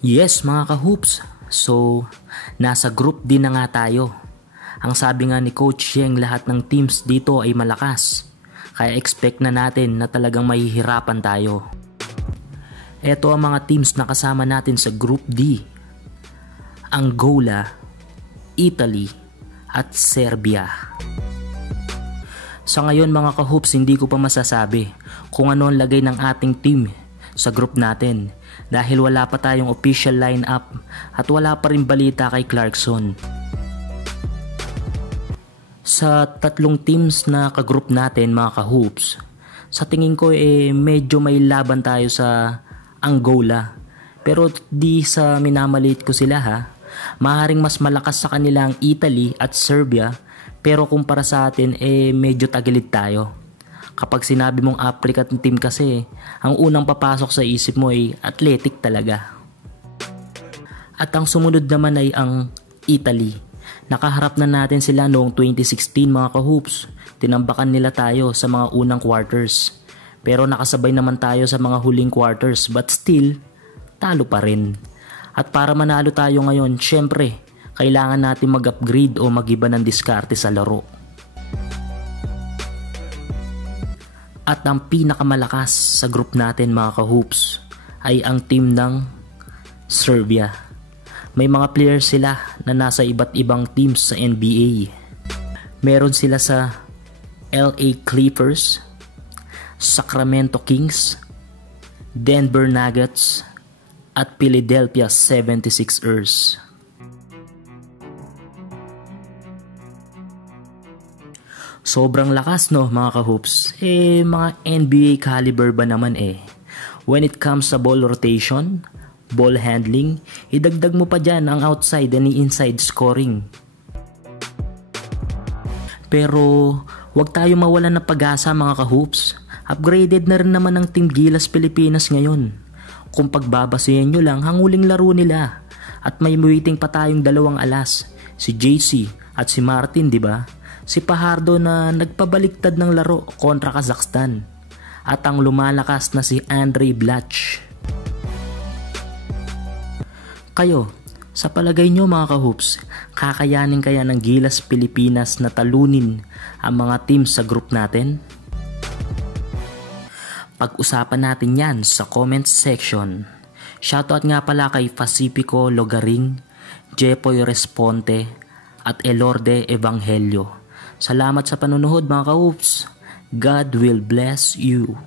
Yes mga ka-hoops, so nasa group D na nga tayo. Ang sabi nga ni Coach Yeng, lahat ng teams dito ay malakas. Kaya expect na natin na talagang mahihirapan tayo. Ito ang mga teams na kasama natin sa group D. Angola, Italy, at Serbia. Sa ngayon mga ka-hoops, hindi ko pa masasabi kung ano ang lagay ng ating team sa group natin dahil wala pa tayong official lineup at wala pa rin balita kay Clarkson. Sa tatlong teams na kagroup natin mga ka-hoops, sa tingin ko medyo may laban tayo sa Angola, pero di sa minamaliit ko sila ha. Maaaring mas malakas sa kanila ang Italy at Serbia, pero kumpara sa atin medyo tagilid tayo. Kapag sinabi mong African team kasi, ang unang papasok sa isip mo ay athletic talaga. At ang sumunod naman ay ang Italy. Nakaharap na natin sila noong 2016 mga ka-hoops. Tinambakan nila tayo sa mga unang quarters. Pero nakasabay naman tayo sa mga huling quarters, but still, talo pa rin. At para manalo tayo ngayon, syempre, kailangan natin mag-upgrade o mag-iba ng diskarte sa laro. At ang pinakamalakas sa group natin mga ka-hoops ay ang team ng Serbia. May mga players sila na nasa iba't ibang teams sa NBA. Meron sila sa LA Clippers, Sacramento Kings, Denver Nuggets, at Philadelphia 76ers. Sobrang lakas no mga ka-hoops. Mga NBA caliber ba naman When it comes sa ball rotation, ball handling, idagdag mo pa dyan ang outside and inside scoring. Pero wag tayo mawalan ng pag-asa mga ka-hoops. Upgraded na rin naman ang Team Gilas Pilipinas ngayon. Kung pagbabasihan nyo lang ang huling laro nila. At may waiting pa tayong dalawang alas, si JC at si Martin, di ba? Si Pajardo na nagpabaliktad ng laro kontra Kazakhstan. At ang lumalakas na si Andrei Blach. Kayo, sa palagay nyo mga ka-hoops, kakayanin kaya ng Gilas Pilipinas na talunin ang mga teams sa group natin? Pag-usapan natin yan sa comment section. Shoutout nga pala kay Pacifico Logaring, Jepoy Responte, at Elorde Evangelio. Salamat sa panunood mga ka-hoops. God will bless you.